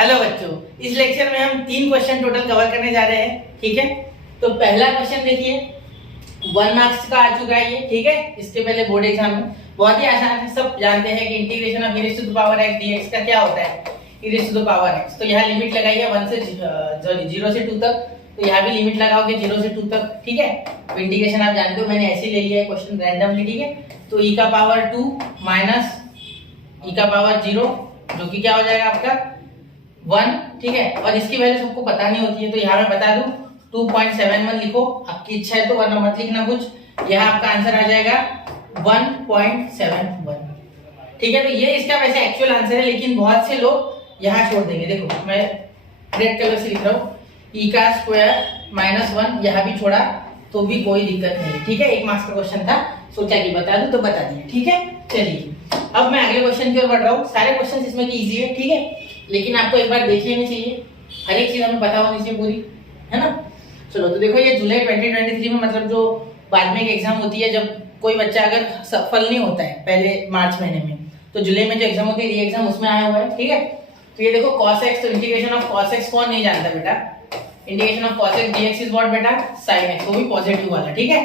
Hello बच्चों, इस lecture में हम 3 क्वेश्चन टोटल कवर करने जा रहे हैं। ठीक है, तो पहला क्वेश्चन देखिए, 1 मार्क्स का आ चुका है ये। ठीक है, इसके पहले बोर्ड एग्जाम में बहुत ही आसान है, सब जानते हैं कि integration of e raised to the power x dx का क्या होता है, e raised to the power x। तो यहाँ लिमिट लगाई है 1 से 0 से 2 तक, तो यहाँ भी लिमिट लगाओगे 0 से 2 तक। ठीक है, तो इंटीग्रेशन आप जानते हो, मैंने ऐसे ही ले लिया है क्वेश्चन रैंडमली। ठीक है, तो e का पावर 2 माइनस e का पावर 0 जो कि क्या हो जाएगा आपका 1। ठीक है, और इसकी वैल्यू सबको पता नहीं होती है, तो यहाँ मैं बता दूं 2.71 लिखो, आपकी इच्छा है तो वरना मत लिखना कुछ। यहाँ आपका आंसर आ जाएगा 1.71। ठीक है, तो ये इसका वैसे एक्चुअल आंसर है, लेकिन बहुत से लोग यहाँ छोड़ देंगे। देखो मैं रेड कलर से लिख रहा हूँ, e का स्क्वायर माइनस 1 यहाँ भी छोड़ा तो भी कोई दिक्कत नहीं है। ठीक है, 1 मार्क्स का क्वेश्चन था, सोचा कि बता दूं तो बता दिया। ठीक है, चलिए अब मैं अगले क्वेश्चन की ओर बढ़ रहा हूँ। सारे क्वेश्चन इसमें की इजी है। ठीक है, लेकिन आपको एक बार देख लेनी चाहिए, हर एक चीज हमें पता होनी चाहिए पूरी, है ना। चलो तो देखो, ये जुलाई 2023 में, मतलब जो बाद में एक एग्जाम होती है, जब कोई बच्चा अगर सफल नहीं होता है पहले मार्च महीने में, तो जुलाई में जो एग्जाम होती है री एग्जाम, उसमें आया हुआ है। ठीक है, तो ये देखो cos x, तो इंटीग्रेशन ऑफ cos x कौन नहीं जानता बेटा, integration of cos x dx is what बेटा, sin x, वो भी पॉजिटिव वाला। ठीक है,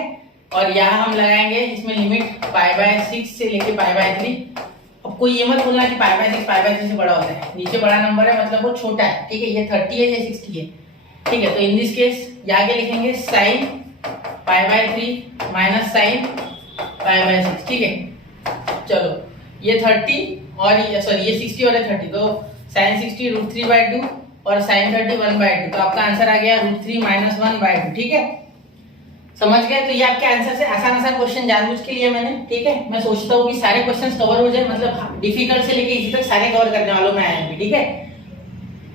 और यहाँ हम लगाएंगे इसमें लिमिट π/6 से लेके π/3। अब कोई ये मत बोलना कि π/6 से बड़ा होता है, नीचे बड़ा नंबर है मतलब वो छोटा है। ठीक है, ये 30 है, ये 60 है। ठीक है, तो इन दिस केस यहाँ क्या लिखेंगे, sin π/3 माइनस sin π/6। ठीक है, चलो ये 30 और ये सॉरी ये 60 और ये 30, तो sin 60 √3/2 और sin 30 1/2, तो आपका आंसर आ गया √3 माइनस 1/2। ठीक है, समझ गए। तो ये आपके आंसर से आसान आसान क्वेश्चन जानबूझ के लिए मैंने, ठीक है, मैं सोचता हूँ कि सारे क्वेश्चंस कवर हो जाए, मतलब डिफिकल्ट से लेके इजी तक सारे कवर करने वालों में आए हैं। ठीक है,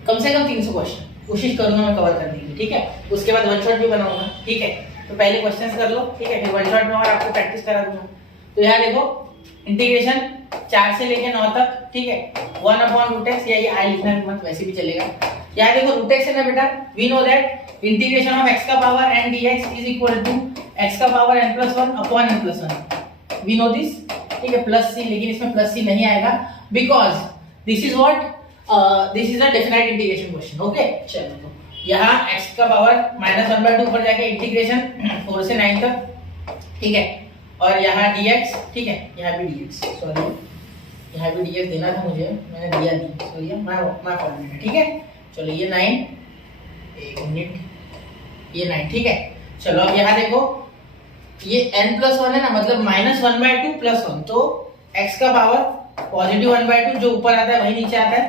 कम से कम 300 क्वेश्चन कोशिश करूंगा मैं कवर करने की। ठीक है, उसके बाद वन शॉट भी बनाऊंगा। ठीक है, तो पहले क्वेश्चंस कर लो, ठीक है, फिर वन शॉट में और आपको प्रैक्टिस करा दूंगा। तो यहाँ देखो, इंटीग्रेशन 4 से लेके 9 तक। ठीक है, 1/√x, या ये आई लिखना भी मत, वैसे भी चलेगा। यहाँ देखो √x है ना बेटा, we know that integration of x का power n dx is equal to x का power n+1 upon n+1, we know this. ठीक है, प्लस c, लेकिन इसमें प्लस c नहीं आएगा because this is what, this is a definite integration question. Okay, चलो तो यहाँ x का पावर -1/2 ऊपर जाके इंटीग्रेशन 4 से 9 तक। ठीक है, और यहाँ dx, ठीक है, यहाँ भी dx, सॉरी यहाँ भी dx देना था मुझे, मैंने दिया नहीं, सॉरी माय फॉल्ट है। ठीक है, चलो ये 9, एक मिनट, ये 9। ठीक है, चलो अब यहाँ देखो, ये n+1 है ना, मतलब -1/2 + 1, तो x का पावर पॉजिटिव 1/2 जो ऊपर आता है वही नीचे आता है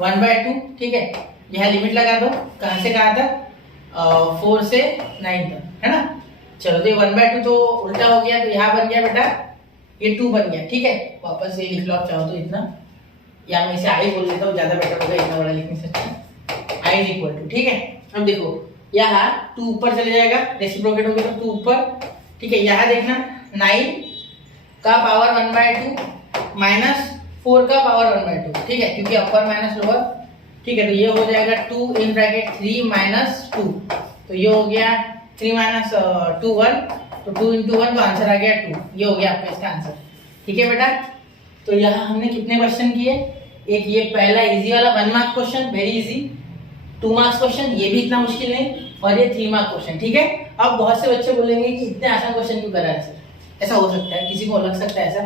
1/2। ठीक है, यहाँ लिमिट लगा दो, कहाँ से कहाँ तक, 4 से 9 तक, है ना। चलो तो ये 1/2 तो उल्टा हो गया, तो यहाँ बन गया बेटा ये 2 बन गया। ठीक है, वापस से लिख लो आप चाहो तो इतना, या मैं इसे आई बोल देता हूँ, ज्यादा बेटर होगा, इतना बड़ा लिखने से अच्छा। i इज इक्वल टू, ठीक है, अब देखो यहाँ 2 ऊपर चले जाएगा, रेसिप्रोकेट हो गया तो 2 ऊपर। ठीक है, यहाँ देखना 9 का पावर 1/2 माइनस 4 का पावर 1/2। ठीक है, क्योंकि अपर माइनस लोअर। ठीक है, तो ये हो जाएगा 2 इन ब्रैकेट 3 माइनस 2, तो ये हो गया 3 माइनस 2 1, तो 2 × 1, तो आंसर आ गया 2। ये हो गया आपका इसका आंसर। ठीक है बेटा, तो यहाँ हमने कितने क्वेश्चन किए, एक ये पहला इजी वाला 1 mark question, very easy. 2 marks question, ये भी इतना मुश्किल नहीं, और ये 3 मार्क क्वेश्चन। ठीक है, अब बहुत से बच्चे बोलेंगे कि इतने आसान क्वेश्चन क्यों करा है सर, ऐसा हो सकता है, किसी को लग सकता है ऐसा।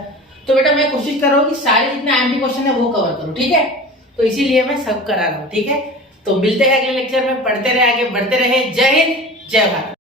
तो बेटा मैं कोशिश कर रहा हूँ कि सारे जितने आईएमपी क्वेश्चन है वो कवर करो। ठीक है, तो इसीलिए मैं सब करा रहा हूँ। ठीक है, तो मिलते हैं अगले लेक्चर में, पढ़ते रहे, आगे बढ़ते रहे। जय हिंद, जय भारत।